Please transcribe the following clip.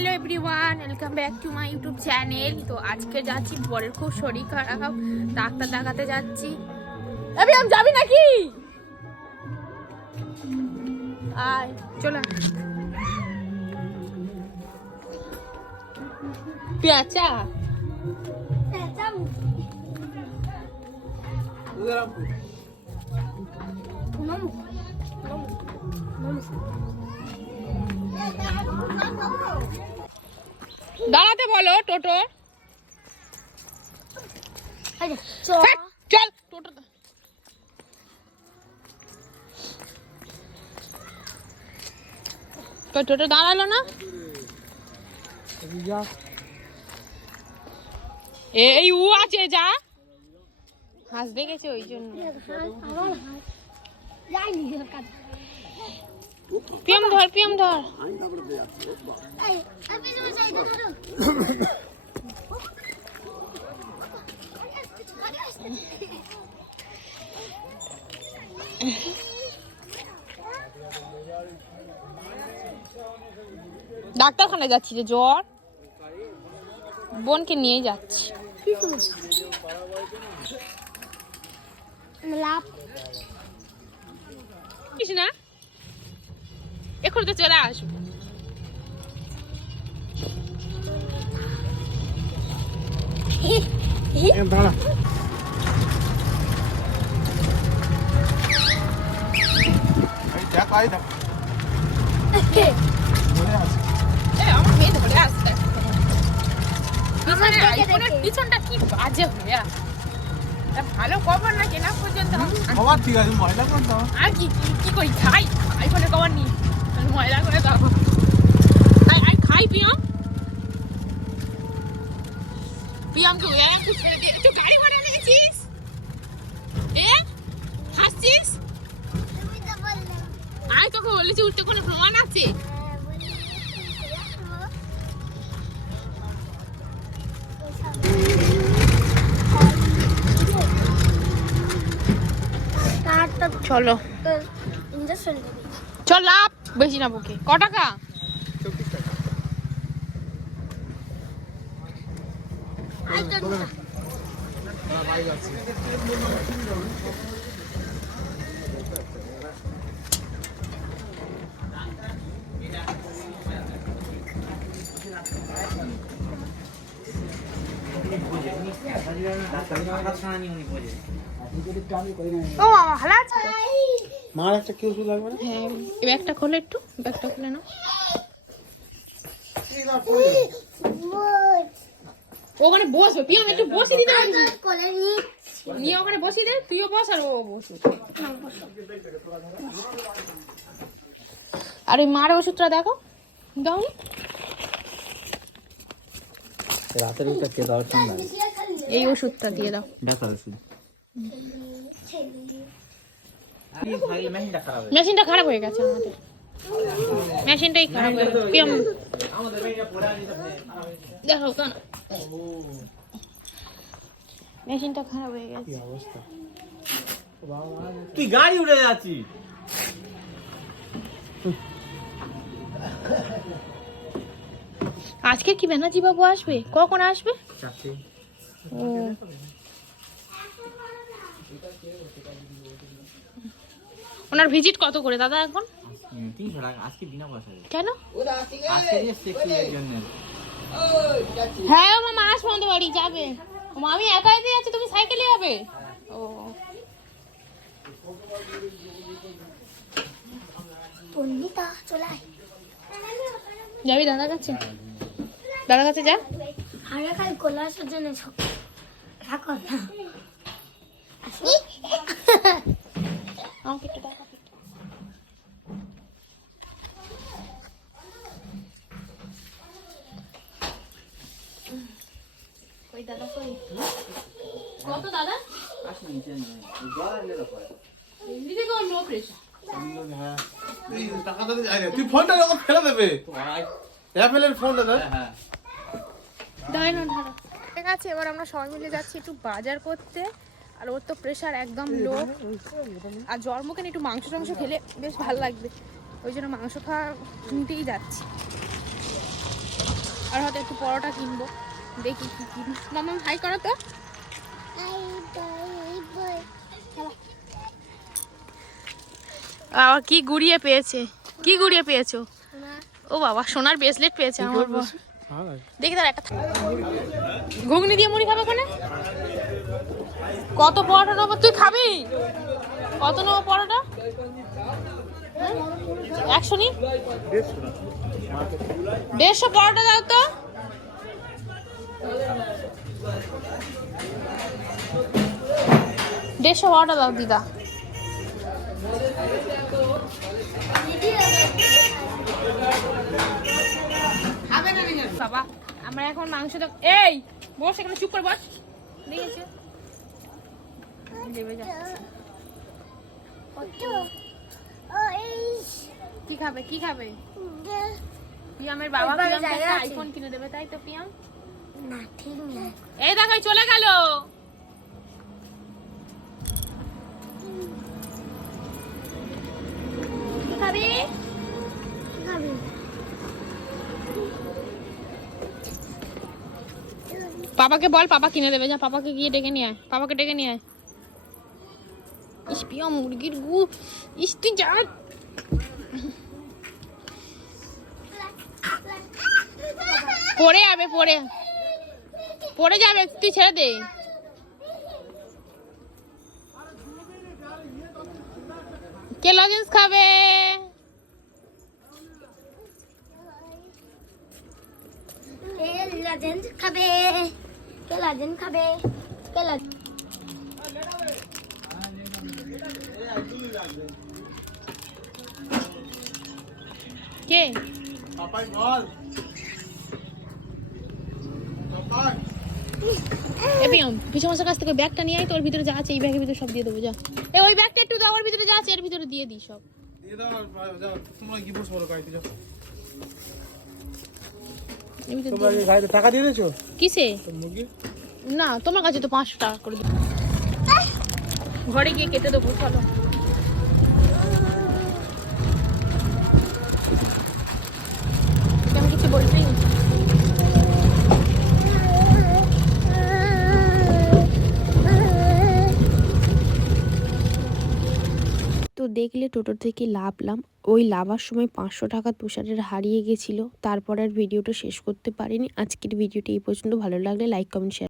Hello everyone welcome back to my YouTube channel তো আজকে যাচ্ছি বরের খুব শরীর খারাপ। ডাক্তার দেখাতে যাচ্ছি। আমি যাবি নাকি? আয়, চলো পেঁচা দাঁড়াতে বলো টোটো। চল। চল টোটো টোটো দাঁড়াল না? এই উ আছে যা। হাঁস দেখেছে ওই জন্য। পিএম ধর পিএম ধর। ডাক্তারখানায় যাচ্ছি যে জ্বর। বোনকে নিয়ে যাচ্ছি। কিছু না? এখন তো চলে আসব। দাঁড়া। পিছনটা কি বাজে হয়ে আছে। ভালো কভার না কেনা পর্যন্ত বাবা ঠিক আছে ময়লা আর কি কি কি করি? খাই। আইফোনের কভার নি কোনো প্রমাণ আছে? চলো। চল লাভ বেশি না বুকে। ক টাকা? বাইক ও ভালো আছে মার একটা কি ওষুধ লাগবে না? হ্যাঁ এই ব্যাগটা খোলো একটু ব্যাগটা খুলে নাও ওখানে বসবে পিয়ম একটু বসিয়ে দিতে নিয়ে ওখানে বসিয়ে দে তুইও বস আর ও বসু আর ওই মার ওষুধটা দেখো। দাও নি। রাতের কে ঠান্ডা এই ওষুধটা দিয়ে দাও। ডাক্তার ওষুধ মেশিনটা খারাপ হয়ে গেছে আমাদের। মেশিনটাই খারাপ হয়ে গেছে। পিয়ম দেখো কেন? মেশিনটা খারাপ হয়ে গেছে। কি অবস্থা? তুই গাড়ি উড়ে যাচ্ছিস। আজকে কি ব্যানার্জি বাবু আসবে? কখন আসবে? চারটে। ওনার ভিজিট কত করে দাদা এখন? তিনশো টাকা আজকে বিনা পয়সা কেন? হ্যাঁ ও মামা আসব আমাদের বাড়ি যাবে। আমি একা একাই তুমি সাইকেলে যাবে? ও। যাবি দাদার কাছে? দাদার কাছে যা। আরে কাল কোলাসের জন্য থাকো। না আমাকে একটু দেখা কই দাদা কই? কত দাদা? নিচে না আসলে তো প্রেশার না তুই ফোনটা ফেলে দেবে। ফোনটা দেখ হ্যাঁ হ্যাঁ। ধারা ঠিক আছে এবার আমরা সবাই মিলে যাচ্ছি একটু বাজার করতে। আর ওর তো প্রেশার একদম লো আর জ্বর মুখে একটু মাংস টাংস খেলে বেশ ভালো লাগবে। ওই জন্য মাংস খাওয়া কিনতেই যাচ্ছি। আর হয়তো একটু পরোটা কিনবো। দেখি কি কিনি। মামা হাই করো তো। আবার কি গুড়িয়ে পেয়েছে? কি গুড়িয়ে পেয়েছ? ও বাবা সোনার ব্রেসলেট পেয়েছে আমার। দেখি তার একটা ঘুগনি দিয়ে মুড়ি খাবে কোনে কত পরোটা নেব? তুই খাবি? কত নেব পরোটা? একশো নি? দেড়শো পরোটা দাও তো। দেড়শো পরোটা দাও, দিদা। বাবা, আমরা এখন মাংস এই! বস এখানে চুপ করে বস। দেখেছে কি খাবে কি খাবে? পিয়ামের বাবা পিয়ামকে। আইফোন কিনে দেবে তাই তো পিয়াম? না ঠিক নেই এই দেখো চলে গেল। পাপাকে বল, পাপা কিনে দেবে, যা, পাপাকে গিয়ে ডেকে নিয়ে আয়, পাপাকে ডেকে নিয়ে আয়। ইস মুরগির গু, ইস, তুই যা। পড়ে যাবে, পড়ে। পড়ে যাবে, তুই ছেড়ে দে। কে লজেন্স খাবে কে লাজেন খাবে কে খাবে। কে? পাপাই বল। পাপাই। এ পিছু মাসের কাছ থেকে ব্যাগটা নিয়ে আয় তোর ভিতরে যা আছে এই ব্যাগের ভিতরে সব দিয়ে দেবো যা। এ ওই ব্যাগটা একটু দাও ওর ভিতরে যা আছে এর ভিতরে দিয়ে দিই সব। দিয়ে দাও যাও তোমরা কি বসে বলো গাড়িতে যাও। তোমরা গাড়িতে টাকা দিয়ে দিয়েছ? কিসে? মুরগি? না, তোমার কাছে তো পাঁচশো টাকা করে দিই ঘরে গিয়ে কেটে দেবো, চলো। কিছু তো দেখলে টোটো থেকে লাভলাম। ওই লাভার সময় পাঁচশো টাকা তুষারের হারিয়ে গেছিল। তারপর আর ভিডিওটা শেষ করতে পারিনি। আজকের ভিডিওটি এই পর্যন্ত। ভালো লাগলে লাইক কমেন্ট শেয়ার